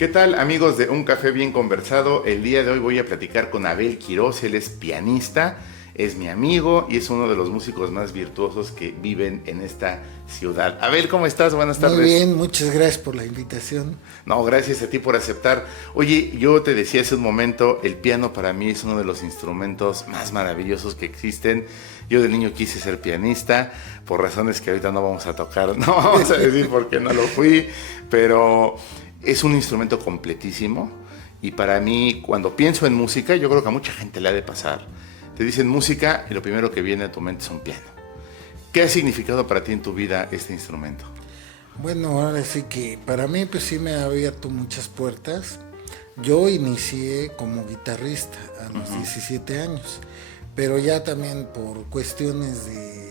¿Qué tal, amigos de Un Café Bien Conversado? El día de hoy voy a platicar con Abel Quiroz. Él es pianista, es mi amigo y es uno de los músicos más virtuosos que viven en esta ciudad. Abel, ¿cómo estás? Buenas tardes. Muy bien, muchas gracias por la invitación. No, gracias a ti por aceptar. Oye, yo te decía hace un momento, el piano para mí es uno de los instrumentos más maravillosos que existen. Yo de niño quise ser pianista, por razones que ahorita no vamos a tocar, no vamos a decir por qué no lo fui, pero es un instrumento completísimo y para mí, cuando pienso en música, yo creo que a mucha gente le ha de pasar. Te dicen música y lo primero que viene a tu mente es un piano. ¿Qué ha significado para ti en tu vida este instrumento? Bueno, ahora sí que para mí pues sí me ha abierto muchas puertas. Yo inicié como guitarrista a los 17 años, pero ya también por cuestiones de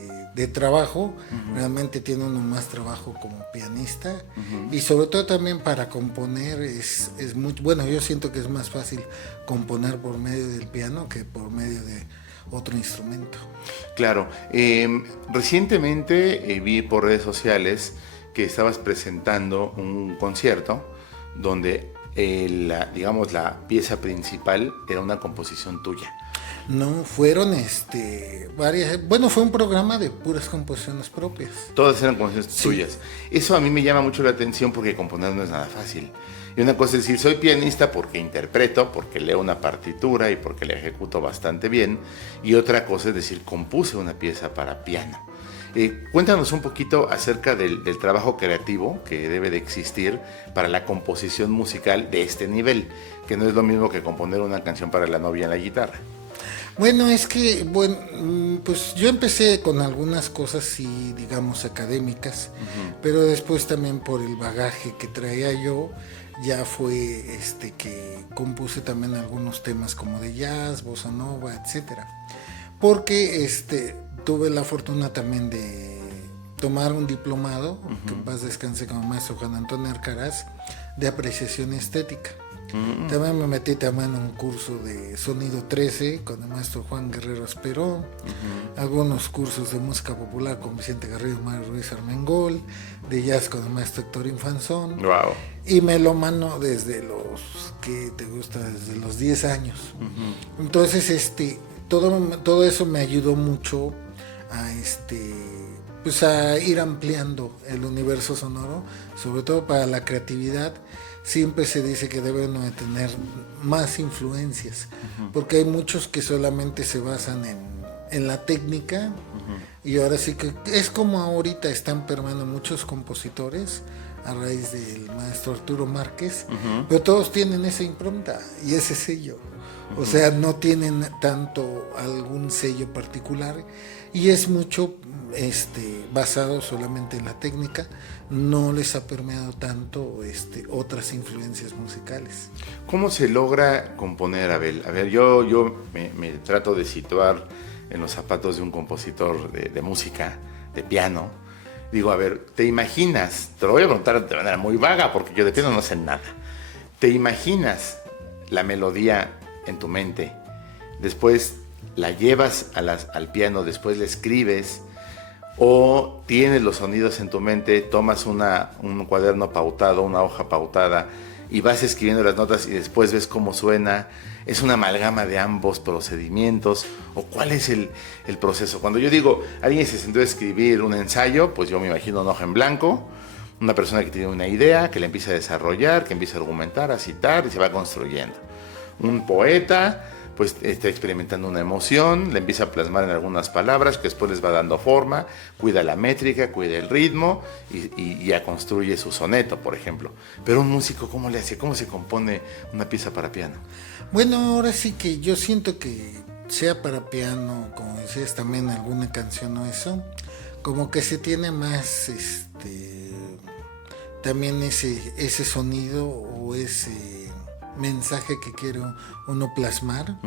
trabajo, realmente tiene uno más trabajo como pianista y sobre todo también para componer es muy, bueno, yo siento que es más fácil componer por medio del piano que por medio de otro instrumento. Claro, recientemente vi por redes sociales que estabas presentando un concierto donde digamos la pieza principal era una composición tuya. No, fueron varias, bueno, fue un programa de puras composiciones propias. Todas eran composiciones Sí. tuyas. Eso a mí me llama mucho la atención porque componer no es nada fácil. Y una cosa es decir, soy pianista porque interpreto, porque leo una partitura y porque la ejecuto bastante bien. Y otra cosa es decir, compuse una pieza para piano. Cuéntanos un poquito acerca del trabajo creativo que debe de existir para la composición musical de este nivel, que no es lo mismo que componer una canción para la novia en la guitarra. Bueno, es que, bueno, pues yo empecé con algunas cosas, sí, digamos, académicas, pero después también por el bagaje que traía yo, ya fue que compuse también algunos temas como de jazz, bossa nova, etcétera. Porque tuve la fortuna también de tomar un diplomado, que en paz descanse, con el maestro Juan Antonio Arcaraz, de apreciación estética. También me metí también en un curso de sonido 13 con el maestro Juan Guerrero Esperón, algunos cursos de música popular con Vicente Garrido y Mario Ruiz Armengol, de jazz con el maestro Héctor Infanzón, Wow. y melómano desde desde los 10 años. Entonces, todo eso me ayudó mucho a pues a ir ampliando el universo sonoro, sobre todo para la creatividad. Siempre se dice que debe uno de tener más influencias, porque hay muchos que solamente se basan en la técnica, y ahora sí que es como ahorita están permeando muchos compositores a raíz del maestro Arturo Márquez, pero todos tienen esa impronta y ese sello. O sea, no tienen tanto algún sello particular y es mucho basado solamente en la técnica, no les ha permeado tanto otras influencias musicales. ¿Cómo se logra componer, Abel? A ver, yo me trato de situar en los zapatos de un compositor de música, de piano. Digo, a ver, ¿te imaginas? Te lo voy a preguntar de manera muy vaga porque yo de piano no sé nada. ¿Te imaginas la melodía en tu mente? Después la llevas al piano, después la escribes, o tienes los sonidos en tu mente, tomas un cuaderno pautado, una hoja pautada y vas escribiendo las notas y después ves cómo suena. ¿Es una amalgama de ambos procedimientos? ¿O cuál es el proceso? Cuando yo digo, alguien se sentó a escribir un ensayo, pues yo me imagino una hoja en blanco, una persona que tiene una idea, que la empieza a desarrollar, que empieza a argumentar, a citar y se va construyendo. Un poeta pues está experimentando una emoción, la empieza a plasmar en algunas palabras que después les va dando forma, cuida la métrica, cuida el ritmo y ya construye su soneto, por ejemplo. Pero un músico, ¿cómo le hace? ¿Cómo se compone una pieza para piano? Bueno, ahora sí que yo siento que sea para piano, como decías también alguna canción o eso, como que se tiene más también ese sonido o ese mensaje que quiere uno plasmar,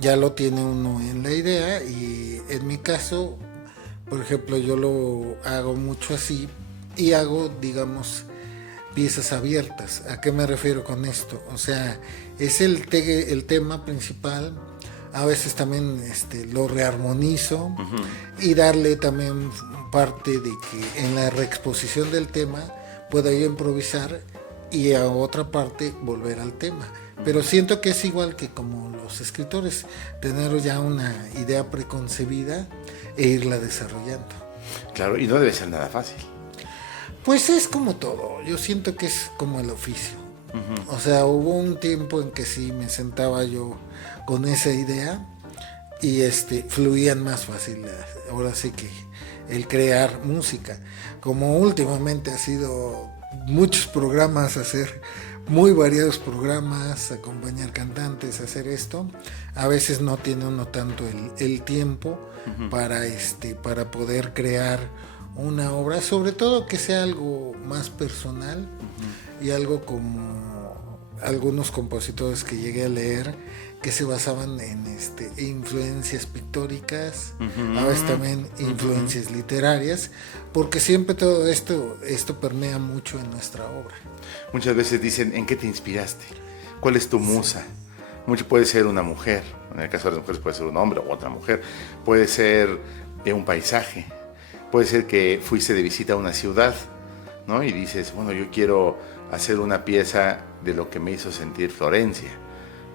ya lo tiene uno en la idea. Y en mi caso, por ejemplo, yo lo hago mucho así y hago, digamos, piezas abiertas. ¿A qué me refiero con esto? O sea, es el tema principal, a veces también lo rearmonizo y darle también parte de que en la reexposición del tema pueda yo improvisar y a otra parte volver al tema. Pero siento que es igual que como los escritores, tener ya una idea preconcebida e irla desarrollando. Claro, y no debe ser nada fácil. Pues es como todo, yo siento que es como el oficio. O sea, hubo un tiempo en que sí me sentaba yo con esa idea y fluían más fácil, ahora sí que el crear música. Como últimamente ha sido muchos programas, hacer muy variados programas, acompañar cantantes, hacer esto, a veces no tiene uno tanto el tiempo para poder crear una obra, sobre todo que sea algo más personal y algo como algunos compositores que llegué a leer que se basaban en influencias pictóricas, a veces también influencias literarias, porque siempre todo esto permea mucho en nuestra obra. Muchas veces dicen, ¿en qué te inspiraste? ¿Cuál es tu musa? Mucho puede ser una mujer, en el caso de las mujeres puede ser un hombre o otra mujer, puede ser un paisaje, puede ser que fuiste de visita a una ciudad, ¿no? Y dices, bueno, yo quiero hacer una pieza de lo que me hizo sentir Florencia,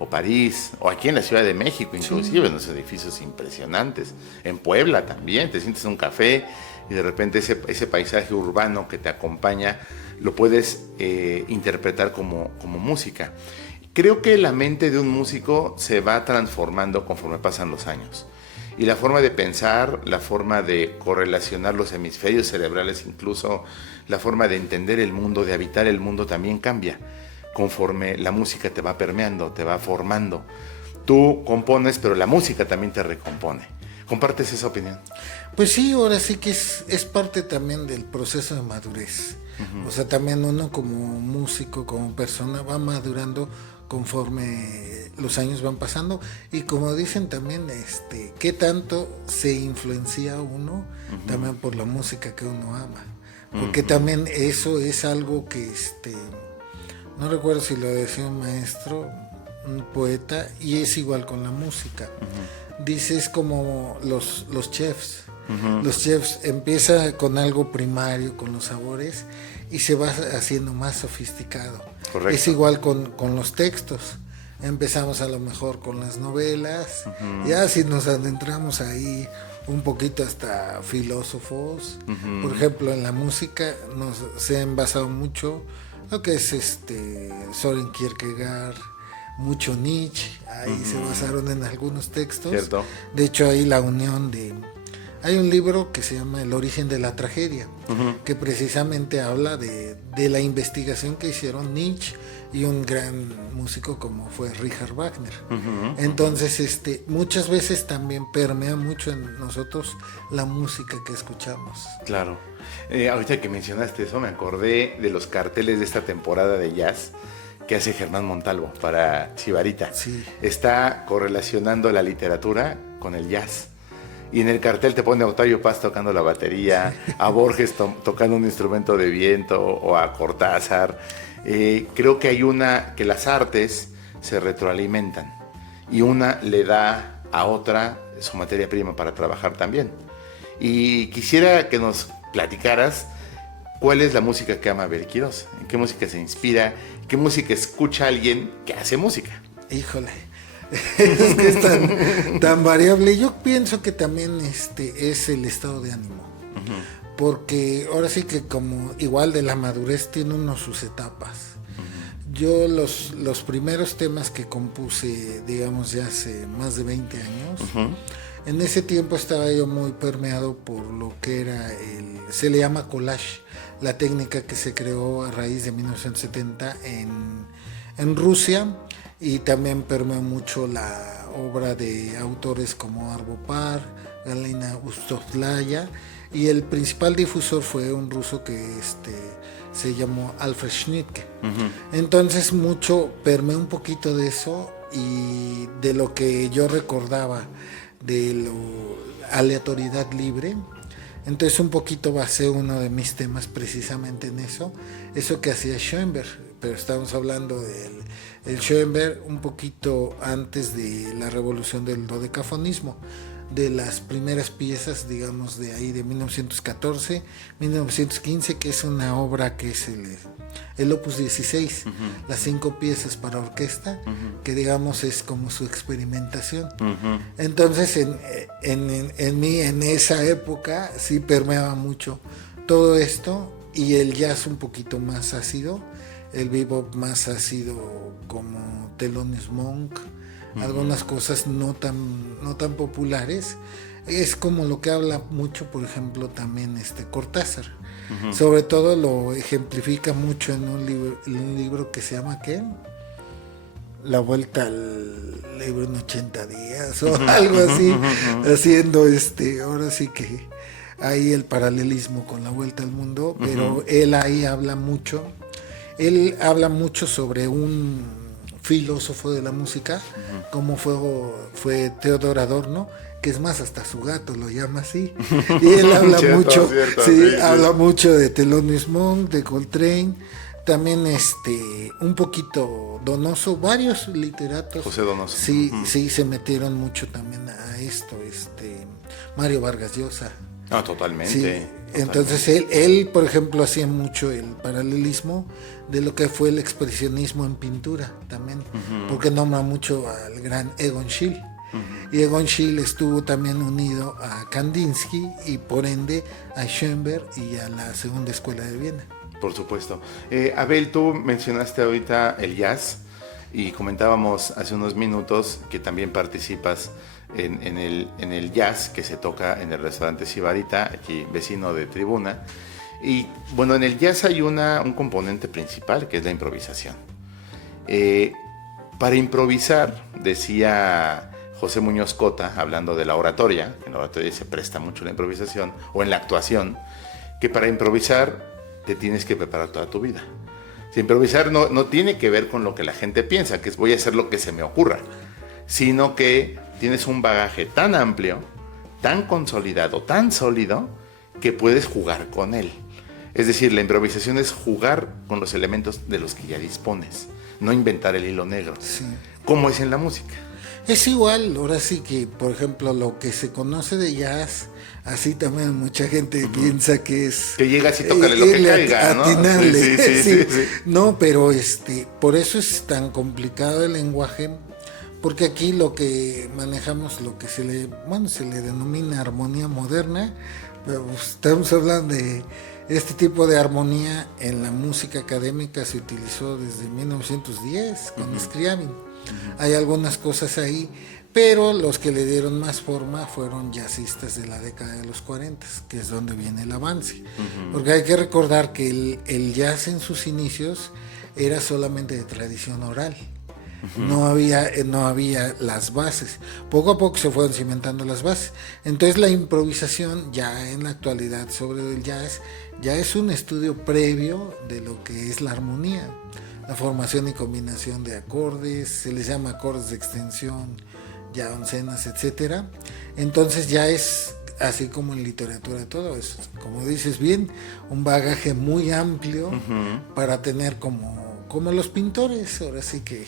o París, o aquí en la Ciudad de México, inclusive, en esos edificios impresionantes. En Puebla también, te sientes en un café y de repente ese paisaje urbano que te acompaña lo puedes interpretar como música. Creo que la mente de un músico se va transformando conforme pasan los años. Y la forma de pensar, la forma de correlacionar los hemisferios cerebrales, incluso la forma de entender el mundo, de habitar el mundo también cambia conforme la música te va permeando, te va formando. Tú compones, pero la música también te recompone. ¿Compartes esa opinión? Pues sí, ahora sí que es parte también del proceso de madurez. O sea, también uno como músico, como persona, va madurando conforme los años van pasando. Y como dicen también, qué tanto se influencia uno también por la música que uno ama. Porque también eso es algo que, no recuerdo si lo decía un maestro, un poeta, y es igual con la música. Dice, es como los chefs. Los chefs empieza con algo primario, con los sabores, y se va haciendo más sofisticado. Correcto. Es igual con los textos. Empezamos a lo mejor con las novelas, ya si nos adentramos ahí un poquito hasta filósofos. Por ejemplo, en la música se han basado mucho lo que es Soren Kierkegaard, mucho Nietzsche, ahí se basaron en algunos textos. Cierto. De hecho, ahí la unión hay un libro que se llama El origen de la tragedia, que precisamente habla de la investigación que hicieron Nietzsche y un gran músico como fue Richard Wagner. Entonces, muchas veces también permea mucho en nosotros la música que escuchamos. Claro. Ahorita que mencionaste eso, me acordé de los carteles de esta temporada de jazz que hace Germán Montalvo para Sibarita. Sí. Está correlacionando la literatura con el jazz. Y en el cartel te pone a Octavio Paz tocando la batería, a Borges tocando un instrumento de viento, o a Cortázar. Creo que hay que las artes se retroalimentan y una le da a otra su materia prima para trabajar también. Y quisiera que nos platicaras cuál es la música que ama Abel Quirós, en qué música se inspira, qué música escucha alguien que hace música. Híjole, es que es tan variable. Yo pienso que también es el estado de ánimo. Porque ahora sí que como igual de la madurez tiene uno sus etapas. Yo los primeros temas que compuse, digamos ya hace más de 20 años, en ese tiempo estaba yo muy permeado por lo que era se le llama collage, la técnica que se creó a raíz de 1970 en Rusia, y también permeó mucho la obra de autores como Arvo Pärt, Galina Ustozlaya, y el principal difusor fue un ruso que se llamó Alfred Schnittke. Entonces mucho permeó un poquito de eso y de lo que yo recordaba de la aleatoriedad libre. Entonces un poquito basé uno de mis temas precisamente en eso que hacía Schoenberg, pero estamos hablando del Schoenberg un poquito antes de la revolución del dodecafonismo. de las primeras piezas, digamos, de ahí de 1914, 1915, que es una obra que es el Opus 16, las 5 piezas para orquesta, que digamos es como su experimentación. Entonces en esa época sí permeaba mucho todo esto, y el jazz un poquito más ácido, el bebop más ácido como Thelonious Monk, algunas cosas no tan populares. Es como lo que habla mucho, por ejemplo, también Cortázar. Sobre todo lo ejemplifica mucho en un libro que se llama ¿qué? La vuelta al libro en 80 días o algo así, haciendo ahora sí que ahí el paralelismo con la vuelta al mundo, pero él ahí habla mucho sobre un filósofo de la música, como fue Theodor Adorno, que es más, hasta su gato lo llama así, y él habla mucho, habla mucho de Thelonious Monk, de Coltrane, también un poquito Donoso, varios literatos, José Donoso, sí se metieron mucho también a esto, Mario Vargas Llosa. Ah, totalmente. Sí. Entonces él, por ejemplo, hacía mucho el paralelismo de lo que fue el expresionismo en pintura también, porque nombra mucho al gran Egon Schiele. Y Egon Schiele estuvo también unido a Kandinsky y por ende a Schoenberg y a la Segunda Escuela de Viena. Por supuesto. Abel, tú mencionaste ahorita el jazz y comentábamos hace unos minutos que también participas en el jazz que se toca en el restaurante Sibarita, aquí vecino de Tribuna. Y bueno, en el jazz hay un componente principal, que es la improvisación. Para improvisar, decía José Muñoz Cota, hablando de la oratoria, en la oratoria se presta mucho la improvisación, o en la actuación, que para improvisar te tienes que preparar toda tu vida. Si improvisar no tiene que ver con lo que la gente piensa, que es voy a hacer lo que se me ocurra, sino que tienes un bagaje tan amplio, tan consolidado, tan sólido, que puedes jugar con él. Es decir, la improvisación es jugar con los elementos de los que ya dispones, no inventar el hilo negro, como es en la música. Es igual, ahora sí que, por ejemplo, lo que se conoce de jazz, así también mucha gente piensa que es... Que llegas y tócale lo que caiga, ¿no? Atinarle. Sí. No, pero por eso es tan complicado el lenguaje, porque aquí lo que manejamos, lo que se le denomina armonía moderna, pero estamos hablando de este tipo de armonía en la música académica se utilizó desde 1910 con Scriabin. Hay algunas cosas ahí, pero los que le dieron más forma fueron jazzistas de la década de los 40, que es donde viene el avance. Porque hay que recordar que el jazz en sus inicios era solamente de tradición oral. No había las bases. Poco a poco se fueron cimentando las bases. Entonces la improvisación ya en la actualidad sobre el jazz ya es un estudio previo de lo que es la armonía, la formación y combinación de acordes, se les llama acordes de extensión, ya oncenas, etcétera. Entonces ya es así como en literatura todo es, como dices bien, un bagaje muy amplio para tener como los pintores, ahora sí que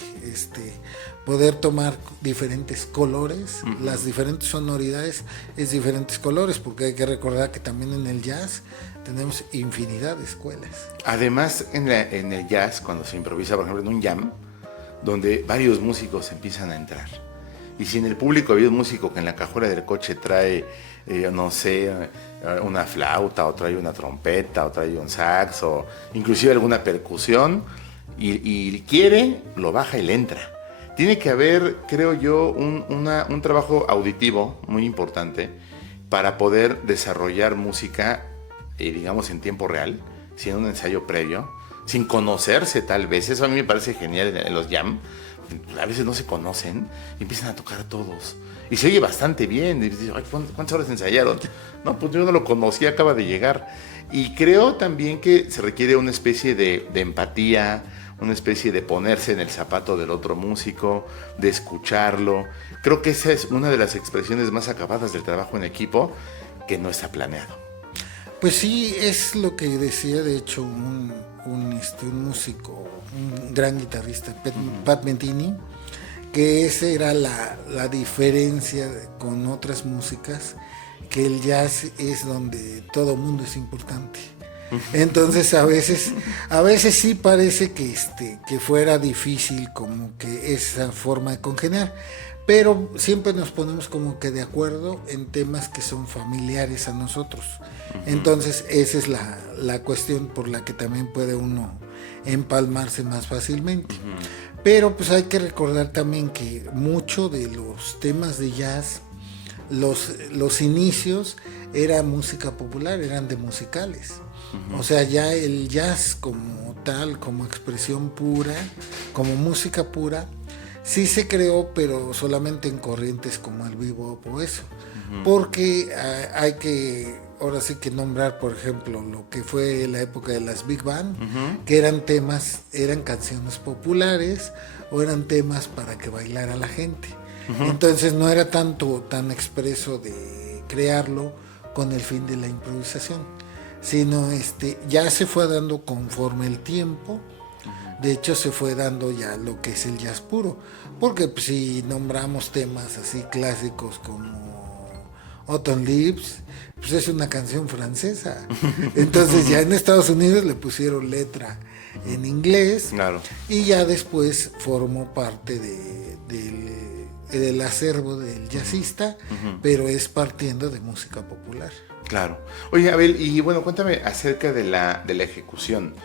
poder tomar diferentes colores, las diferentes sonoridades es diferentes colores, porque hay que recordar que también en el jazz tenemos infinidad de escuelas. Además, en el jazz, cuando se improvisa, por ejemplo, en un jam, donde varios músicos empiezan a entrar, y si en el público había un músico que en la cajuela del coche trae, no sé, una flauta, o trae una trompeta, o trae un sax, o inclusive alguna percusión, y quiere, lo baja y le entra. Tiene que haber, creo yo, un trabajo auditivo muy importante para poder desarrollar música, digamos, en tiempo real, sin un ensayo previo, sin conocerse tal vez. Eso a mí me parece genial en los jam. A veces no se conocen y empiezan a tocar todos. Y se oye bastante bien. Y dices, ¿cuántas horas ensayaron? No, pues yo no lo conocía, acaba de llegar. Y creo también que se requiere una especie de empatía, una especie de ponerse en el zapato del otro músico, de escucharlo. Creo que esa es una de las expresiones más acabadas del trabajo en equipo, que no está planeado. Pues sí, es lo que decía de hecho un músico, un gran guitarrista, Pat Metheny, que esa era la diferencia con otras músicas, que el jazz es donde todo mundo es importante. Entonces a veces sí parece que fuera difícil como que esa forma de congeniar, pero siempre nos ponemos como que de acuerdo en temas que son familiares a nosotros. Entonces esa es la cuestión por la que también puede uno empalmarse más fácilmente. Pero pues hay que recordar también que mucho de los temas de jazz, los inicios era música popular, eran de musicales. O sea, ya el jazz como tal, como expresión pura, como música pura, sí se creó, pero solamente en corrientes como el bebop o eso. Porque hay que, ahora sí que nombrar, por ejemplo, lo que fue la época de las Big Band, que eran canciones populares o eran temas para que bailara la gente. Entonces no era tan expreso de crearlo con el fin de la improvisación, sino ya se fue dando conforme el tiempo. De hecho se fue dando ya lo que es el jazz puro, porque pues, si nombramos temas así clásicos como Autumn Leaves, pues es una canción francesa. Entonces ya en Estados Unidos le pusieron letra en inglés, claro, y ya después formó parte del acervo del jazzista, pero es partiendo de música popular. Claro. Oye, Abel, y bueno, cuéntame acerca de la ejecución.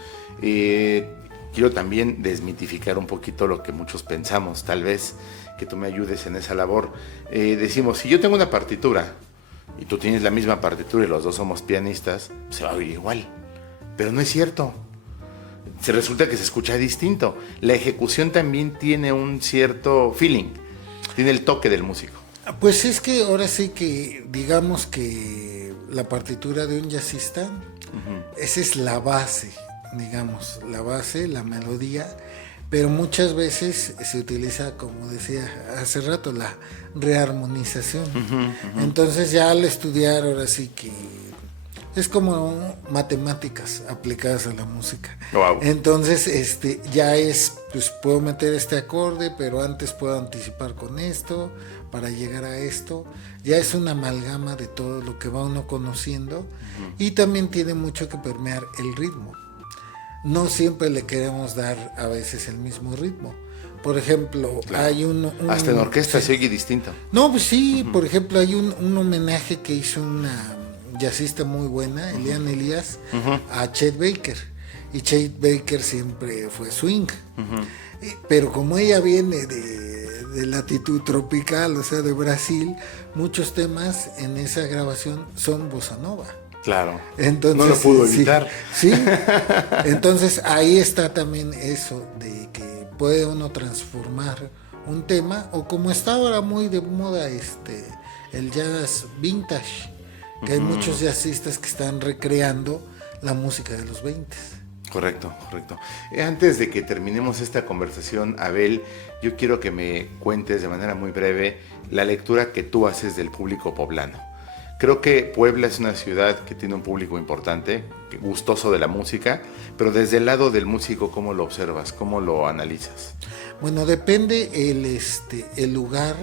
Quiero también desmitificar un poquito lo que muchos pensamos, tal vez que tú me ayudes en esa labor. Decimos, si yo tengo una partitura y tú tienes la misma partitura y los dos somos pianistas, se va a oír igual. Pero no es cierto. Se resulta que se escucha distinto. La ejecución también tiene un cierto feeling, tiene el toque del músico. Pues es que ahora sí que digamos que la partitura de un jazzista, esa es la base, digamos, la base, la melodía, pero muchas veces se utiliza, como decía hace rato, la rearmonización. Entonces ya al estudiar ahora sí que es como matemáticas aplicadas a la música. Wow. Entonces ya es, pues puedo meter este acorde, pero antes puedo anticipar con esto para llegar a esto. Ya es una amalgama de todo lo que va uno conociendo, y también tiene mucho que permear el ritmo. No siempre le queremos dar a veces el mismo ritmo. Por ejemplo, claro, hay hasta en orquesta se oye distinto. No, pues sí, por ejemplo, hay un homenaje que hizo una jazzista muy buena, Eliane Elias, a Chet Baker. Y Chet Baker siempre fue swing. Pero como ella viene de latitud tropical, o sea, de Brasil, muchos temas en esa grabación son bossa nova. Claro. Entonces, no lo pudo evitar. Sí. Entonces ahí está también eso de que puede uno transformar un tema, o como está ahora muy de moda el jazz vintage, que hay muchos jazzistas que están recreando la música de los 20. Correcto. Antes de que terminemos esta conversación, Abel, yo quiero que me cuentes de manera muy breve la lectura que tú haces del público poblano. Creo que Puebla es una ciudad que tiene un público importante, gustoso de la música, pero desde el lado del músico, ¿cómo lo observas? ¿Cómo lo analizas? Bueno, depende el lugar.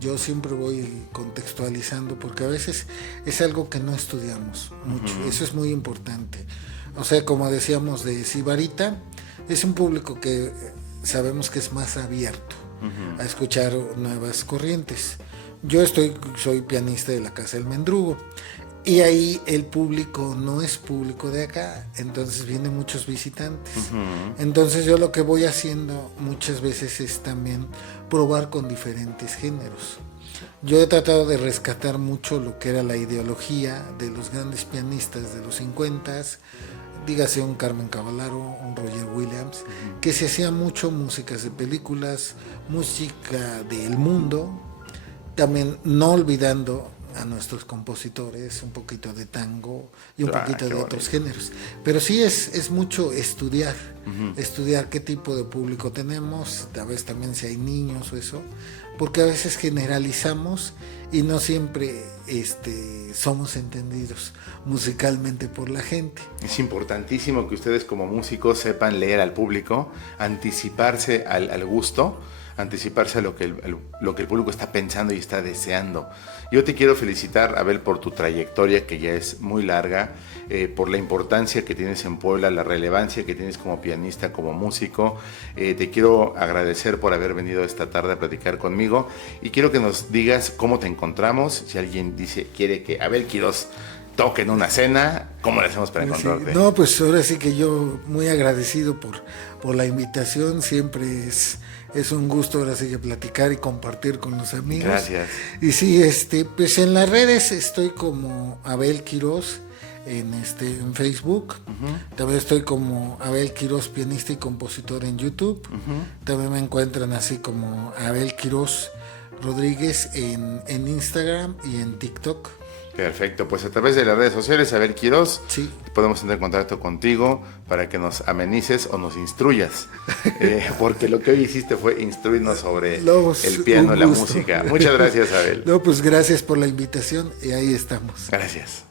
Yo siempre voy contextualizando, porque a veces es algo que no estudiamos mucho. Eso es muy importante. O sea, como decíamos de Sibarita, es un público que sabemos que es más abierto a escuchar nuevas corrientes. Yo soy pianista de la Casa del Mendrugo, y ahí el público no es público de acá, entonces vienen muchos visitantes. Entonces yo lo que voy haciendo muchas veces es también probar con diferentes géneros. Yo he tratado de rescatar mucho lo que era la ideología de los grandes pianistas de los 50s, dígase un Carmen Cavallaro, un Roger Williams, que se hacía mucho músicas de películas, música del mundo, también no olvidando a nuestros compositores, un poquito de tango y un poquito de otros géneros. Pero sí es mucho estudiar estudiar qué tipo de público tenemos, a veces también si hay niños o eso, porque a veces generalizamos y no siempre somos entendidos musicalmente por la gente. Es importantísimo que ustedes como músicos sepan leer al público, anticiparse al gusto, anticiparse a lo que el público está pensando y está deseando. Yo te quiero felicitar, Abel, por tu trayectoria, que ya es muy larga, por la importancia que tienes en Puebla, la relevancia que tienes como pianista, como músico. Te quiero agradecer por haber venido esta tarde a platicar conmigo y quiero que nos digas cómo te encontramos. Si alguien quiere que Abel Quirós toque en una cena, ¿cómo le hacemos para encontrarte? Sí, no, pues ahora sí que yo muy agradecido por la invitación, siempre es un gusto ahora sí que platicar y compartir con los amigos. Gracias. Y sí, pues en las redes estoy como Abel Quirós en Facebook. También estoy como Abel Quirós, pianista y compositor en YouTube. También me encuentran así como Abel Quirós Rodríguez en Instagram y en TikTok. Perfecto, pues a través de las redes sociales, Abel Quirós, sí, podemos tener contacto contigo para que nos amenices o nos instruyas, porque lo que hoy hiciste fue instruirnos sobre el piano y la música. Muchas gracias, Abel. No, pues gracias por la invitación y ahí estamos. Gracias.